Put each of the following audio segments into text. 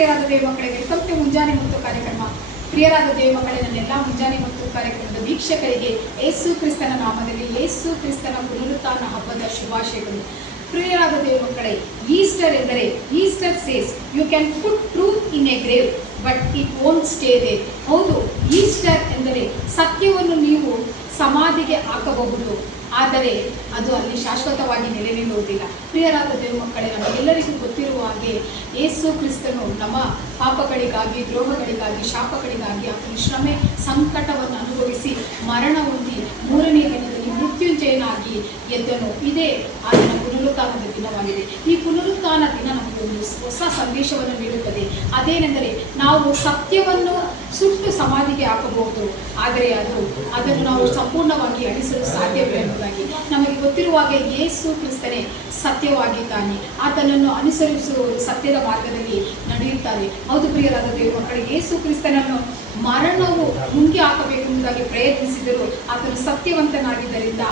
ಪ್ರಿಯರಾದ ದೇವ ಮಕ್ಕಳೇ, welcome to ಮುಂಜಾನೆ ಮುತ್ತು ಕಾರ್ಯಕ್ರಮ. ಪ್ರಿಯರಾದ ದೇವ ಮಕ್ಕಳೇ, ನನ್ನೆಲ್ಲ ಮುಂಜಾನೆ ಮುತ್ತು ಕಾರ್ಯಕ್ರಮದ ವೀಕ್ಷಕರಿಗೆ ಯೇಸು ಕ್ರಿಸ್ತನ ನಾಮದಲ್ಲಿ ಯೇಸು ಕ್ರಿಸ್ತನ ಪುನರುತ್ಥಾನ ಹಬ್ಬದ ಶುಭಾಶಯಗಳು. ಪ್ರಿಯರಾದ ದೇವ ಮಕ್ಕಳೇ, ಈಸ್ಟರ್ ಎಂದರೆ, Easter says you can put truth in a grave but it won't stay there. ಹೌದು, ಈಸ್ಟರ್ ಎಂದರೆ ಸತ್ಯವನ್ನು ನೀವು ಸಮಾಧಿಗೆ ಹಾಕಬಹುದು, ಆದರೆ ಅದು ಅಲ್ಲಿ ಶಾಶ್ವತವಾಗಿ ನೆಲೆ ನಿಲ್ಲುವುದಿಲ್ಲ. ಪ್ರಿಯರಾದ ದೇವ ಮಕ್ಕಳೇ, ನಮಗೆಲ್ಲರಿಗೂ ಗೊತ್ತಿರುವ ಹಾಗೆ ಯೇಸು ಕ್ರಿಸ್ತನು ನಮ್ಮ ಪಾಪಗಳಿಗಾಗಿ, ದ್ರೋಹಗಳಿಗಾಗಿ, ಶಾಪಗಳಿಗಾಗಿ ಆತನು ಶ್ರಮೆ ಸಂಕಟವನ್ನು ಅನುಭವಿಸಿ ಮರಣ ಹೊಂದಿ ಮೂರನೇ ದಿನದಲ್ಲಿ ಮೃತ್ಯುಂಜಯನಾಗಿ ಎದ್ದನು. ಇದೇ ಆತನ ಪುನರುತ್ಥಾನದ ದಿನವಾಗಿದೆ. ಈ ಪುನರುತ್ಥಾನ ದಿನ ನಮಗೆ ಒಂದು ಹೊಸ ಸಂದೇಶವನ್ನು ನೀಡುತ್ತದೆ. ಅದೇನೆಂದರೆ, ನಾವು ಸತ್ಯವನ್ನು ಸುಟ್ಟು ಸಮಾಧಿಗೆ ಹಾಕಬಹುದು, ಆದರೆ ಅದನ್ನು ನಾವು ಸಂಪೂರ್ಣವಾಗಿ ಅಳಿಸಲು ಸಾಧ್ಯವಿಲ್ಲ ಎಂಬುದಾಗಿ ನಮಗೆ ಗೊತ್ತಿರುವ ಹಾಗೆ ಯೇಸು ಕ್ರಿಸ್ತನೇ ಸತ್ಯವಾಗಿದ್ದಾನೆ. ಆತನನ್ನು ಅನುಸರಿಸುವವರು ಸತ್ಯದ ಮಾರ್ಗದಲ್ಲಿ ನಡೆಯುತ್ತಾರೆ. ಹೌದು ಪ್ರಿಯರಾದ ದೇವ ಮಕ್ಕಳಿಗೆ, ಯೇಸು ಕ್ರಿಸ್ತನನ್ನು ಮರಣವು ನುಂಗಿ ಹಾಕಬೇಕೆಂಬುದಾಗಿ ಪ್ರಯತ್ನಿಸಿದರು. ಆತನು ಸತ್ಯವಂತನಾಗಿದ್ದರಿಂದ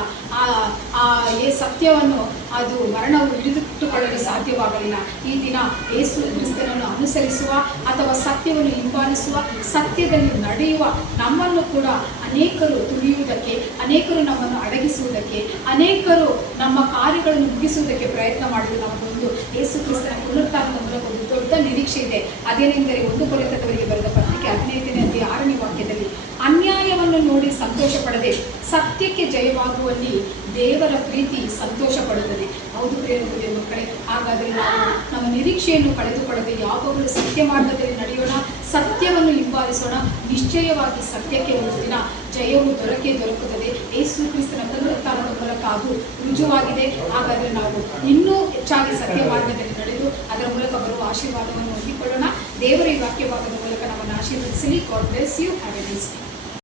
ಸತ್ಯವನ್ನು ಅದು ಮರಣವು ಹಿಡಿದಿಟ್ಟುಕೊಳ್ಳಲು ಸಾಧ್ಯವಾಗಲಿಲ್ಲ. ಈ ದಿನ ಯೇಸು ಕ್ರಿಸ್ತನನ್ನು ಅನುಸರಿಸುವ ಅಥವಾ ಸತ್ಯವನ್ನು ಹಿಂಬಾಲಿಸುವ, ಸತ್ಯದಲ್ಲಿ ನಡೆಯುವ ನಮ್ಮನ್ನು ಕೂಡ ಅನೇಕರು ತುಳಿಯುವುದಕ್ಕೆ, ಅನೇಕರು ನಮ್ಮನ್ನು ಅಡಗಿಸುವುದಕ್ಕೆ, ಅನೇಕರು ನಮ್ಮ ಕಾರ್ಯಗಳನ್ನು ಮುಗಿಸುವುದಕ್ಕೆ ಪ್ರಯತ್ನ ಮಾಡಿದ ನಮಗೊಂದು ಯೇಸು ಕ್ರಿಸ್ತನ ಪುನರುತ್ಥಾನದ ಮೂಲಕ ಒಂದು ದೊಡ್ಡ ನಿರೀಕ್ಷೆ ಇದೆ. ಅದೇನೆಂದರೆ, 1 ಕೊರಿಂಥದವರಿಗೆ ಬರೆದ ಪತ್ರಿಕೆ 15ನೇ ಅಧ್ಯಾಯ 6ನೇ ವಾಕ್ಯದಲ್ಲಿ, ಅನ್ಯಾಯವನ್ನು ನೋಡಿ ಸಂತೋಷ ಪಡದೆ ಸತ್ಯಕ್ಕೆ ಜಯವಾಗುವಲ್ಲಿ ದೇವರ ಪ್ರೀತಿ ಸಂತೋಷ ಪಡುತ್ತದೆ. ಹೌದು ಪ್ರಿಯರಾದ ಮಕ್ಕಳೇ, ಹಾಗಾದರೆ ನಾವು ನಮ್ಮ ನಿರೀಕ್ಷೆಯನ್ನು ಕಳೆದುಕೊಳ್ಳದೆ ಯಾವಾಗಲೂ ಸತ್ಯ ಮಾರ್ಗದಲ್ಲಿ ನಡೆಯೋಣ, ಸತ್ಯವನ್ನು ಹಿಂಬಾಲಿಸೋಣ. ನಿಶ್ಚಯವಾಗಿ ಸತ್ಯಕ್ಕೆ ಒಂದು ದಿನ ಜಯವು ದೊರಕುತ್ತದೆ. ಯೇಸು ಕ್ರಿಸ್ತನ ಪುನರುತ್ಥಾನದ ಮೂಲಕ ಅದು ರುಜುವಾಗಿದೆ. ಹಾಗಾದರೆ ನಾವು ಇನ್ನೂ ಹೆಚ್ಚಾಗಿ ಸತ್ಯ ಮಾರ್ಗದಲ್ಲಿ ನಡೆದು ಅದರ ಮೂಲಕ ಬರುವ ಆಶೀರ್ವಾದವನ್ನು ಹೊಂದಿಕೊಳ್ಳೋಣ. ದೇವರ ಈ ವಾಕ್ಯ ಭಾಗದ ಮೂಲಕ ನಮ್ಮನ್ನು ಆಶೀರ್ವದಿಸಲಿ. God bless you. Have a nice day.